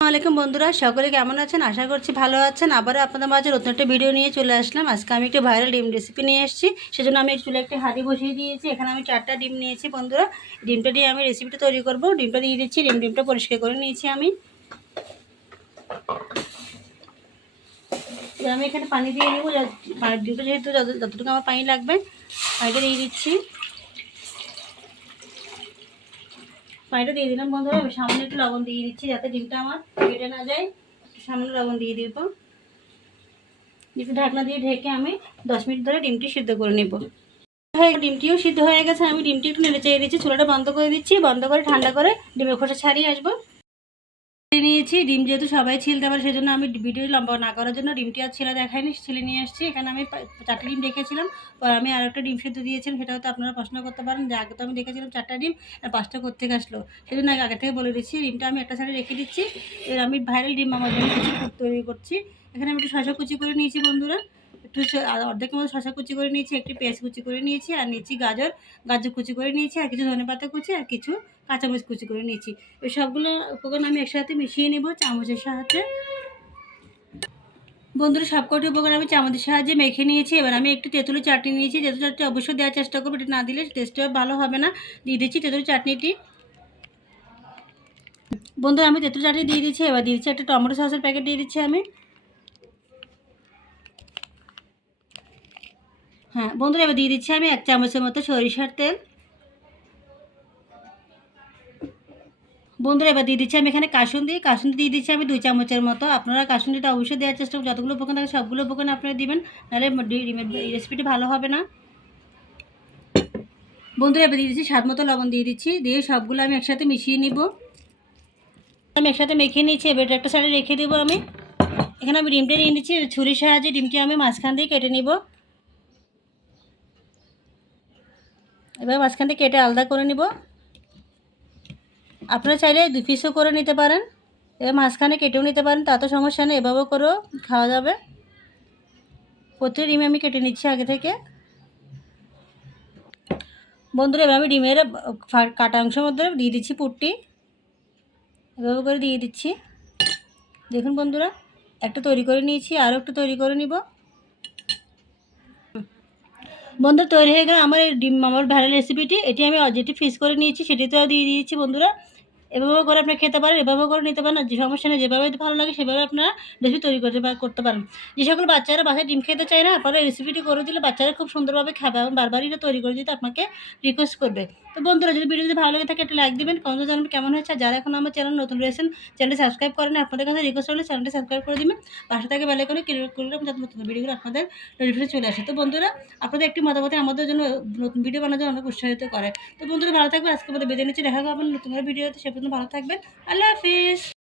আলাইকুম বন্ধুরা, সকলে কেমন আছেন? আশা করছি ভালো আছেন। আবারও আপনাদের মাঝে নতুন একটা ভিডিও নিয়ে চলে আসলাম। আজকে আমি একটু ভাইরাল ডিম রেসিপি নিয়ে এসেছি। সেজন্য আমি চুলে একটা হাঁড়ি বসিয়ে দিয়েছি। এখানে আমি চারটা ডিম নিয়েছি বন্ধুরা। ডিমটা দিয়ে আমি রেসিপিটা তৈরি করব। ডিমটা দিয়ে দিচ্ছি, ডিম ডিমটা পরিষ্কার করে নিয়েছি আমি। আমি এখানে পানি দিয়ে নেব। ডিমটা যেহেতু যত- যতটুকু আমার পানি লাগবে, পানিটা দিয়ে দিচ্ছি। পানিটা দিয়ে দিলাম, বন্ধুরা। আমি সামনে একটু লবণ দিয়ে দিচ্ছি যাতে ডিমটা আমার কেটে না যায়। একটু সামনে লবণ দিয়ে দিব। একটু ঢাকনা দিয়ে ঢেকে আমি দশ মিনিট ধরে ডিমটি সিদ্ধ করে নেব। ডিমটিও সিদ্ধ হয়ে গেছে। আমি ডিমটি একটু নেড়ে চেয়ে দিচ্ছি। চুলাটা বন্ধ করে দিচ্ছি। বন্ধ করে ঠান্ডা করে ডিমের খোসা ছাড়িয়ে আসব। নিয়েছি, ডিম যেহেতু সবাই ছিলতে পারে সেজন্য আমি ভিডিও লম্বা না করার জন্য ডিমটি আর ছেলে দেখাইনি, ছেলে নিয়ে আসছি। এখানে আমি চারটে ডিম রেখেছিলাম। পর আমি আর একটা ডিম সেদ্ধ দিয়েছিলাম সেটা হয়তো আপনারা প্রশ্ন করতে পারেন। যে আগে তো আমি দেখেছিলাম চারটা ডিম, আর পাঁচটা করতে আসলো। সেজন্য আগে আগে থেকে বলে দিচ্ছি, ডিমটা আমি একটা সাইডে রেখে দিচ্ছি। এবার আমি ভাইরাল ডিম আমার জন্য কিছু তৈরি করছি। এখানে আমি একটু শশা কুচি করে নিয়েছি বন্ধুরা। একটু অর্ধেকের মতো শশা কুচি করে নিয়েছি, একটি পেঁয়াজ কুচি করে নিয়েছি, আর নিয়েছি গাজর গাজর কুচি করে নিয়েছি, আর কিছু ধনে পাতা কুচি, আর কিছু কাঁচামরিচ কুচি করে নিয়েছি। এই সবগুলো উপকরণ আমি একসাথে মিশিয়ে নেব চামচের সাহায্যে। বন্ধুরা, সবকটি উপকরণ আমি চামচের সাহায্যে মেখে নিয়েছি। এবার আমি একটু তেঁতুলের চাটনি নিয়েছি। তেঁতুল চাটনি অবশ্যই দেওয়ার চেষ্টা করব, এটা না দিলে টেস্টটা ভালো হবে না। দিয়ে দিচ্ছি তেঁতুল চাটনিটি। বন্ধুরা, আমি তেঁতুল চাটনি দিয়ে দিচ্ছি এবার দিয়ে দিচ্ছি একটা টমেটো সসের প্যাকেট দিয়ে দিচ্ছি আমি। হ্যাঁ বন্ধুরা, এবার দিয়ে দিচ্ছি আমি এক চামচের মতো সরিষার তেল। বন্ধুরা, এবার দিয়ে দিচ্ছি আমি এখানে কাসুন্দি। কাসুন্দি দিয়ে দিচ্ছি আমি দুই চামচের মতো। আপনারা কাসুন্দিটা অবশ্যই দেওয়ার চেষ্টা করুন। যতগুলো উপকরণ থাকে, সবগুলো উপকরণ আপনারা দিবেন, নাহলে রেসিপিটি ভালো হবে না। বন্ধুরা, এবার দিয়ে দিচ্ছি স্বাদ মতো লবণ দিয়ে দিচ্ছি। দিয়ে সবগুলো আমি একসাথে মিশিয়ে নিব। আমি একসাথে মেখে নিয়েছি, এবার একটা সাইডে রেখে দেবো আমি। এখানে আমি ডিমটা নিয়ে নিচ্ছি, ছুরির সাহায্যে ডিমটি আমি মাঝখান দিয়ে কেটে নিব। এবার মাঝখান থেকে কেটে আলাদা করে নিব। আপনারা চাইলে দু পিসও করে নিতে পারেন। এবার মাঝখানে কেটেও নিতে পারেন, তাতে সমস্যা নেই, এভাবেও করেও খাওয়া যাবে। প্রত্যেক ডিমে আমি কেটে নিচ্ছি আগে থেকে। বন্ধুরা এবার আমি ডিমের কাটা অংশের মধ্যে দিয়ে দিচ্ছি পুটটি। এভাবে করে দিয়ে দিচ্ছি। দেখুন বন্ধুরা, একটা তৈরি করে নিয়েছি, আরও একটু তৈরি করে নিব। বন্ধুরা তৈরি হয়ে গেল আমার ডিম, আমার ভ্যারাল রেসিপিটি এটি আমি যেটি ফিস করে নিয়েছি, সেটিতেও দিয়ে দিয়েছি বন্ধুরা। এভাবে করে আপনারা খেতে পারেন এভাবে করে নিতে পারেন। যে সমস্যা নেই, যেভাবে ভালো লাগে, সেভাবে আপনারা রেসিপি তৈরি করতে করতে পারেন। যে সকল বাচ্চারা বাসায় ডিম খেতে চায় না আপনারা রেসিপিটি করে দিলে বাচ্চারা খুব সুন্দরভাবে খাবে এবং বারবারই এটা তৈরি করে দিতে আপনাকে রিকোয়েস্ট করবে। তো বন্ধুরা, যদি ভিডিও যদি ভালো লাগে থাকে, একটা লাইক দেবেন কমেন্ট জানাবেন কেমন হয়েছে। যারা এখন আমার চ্যানেল নতুন রয়েছেন চ্যানেলটি সাবস্ক্রাইব করেন আপনাদের কাছে রিকোয়েস্ট হলে চ্যানেলটি সাবস্ক্রাইব করে দেবেন। পাশে থেকে বেলে করে ক্লিক করলে যাতে নতুন ভিডিওগুলো আপনাদের নোটিফিকেশন চলে আসে। তো বন্ধুরা, আপনাদের একটি মতামতে আমাদের জন্য নতুন ভিডিও বানানোর জন্য অনেক উৎসাহিত করে। তো বন্ধুরা, ভালো থাকবেন। আজকে মধ্যে বেঁধে নিচ্ছি। দেখা হবে নতুন ভিডিওতে সে পর্যন্ত ভালো থাকবেন। আল্লাহ হাফিজ।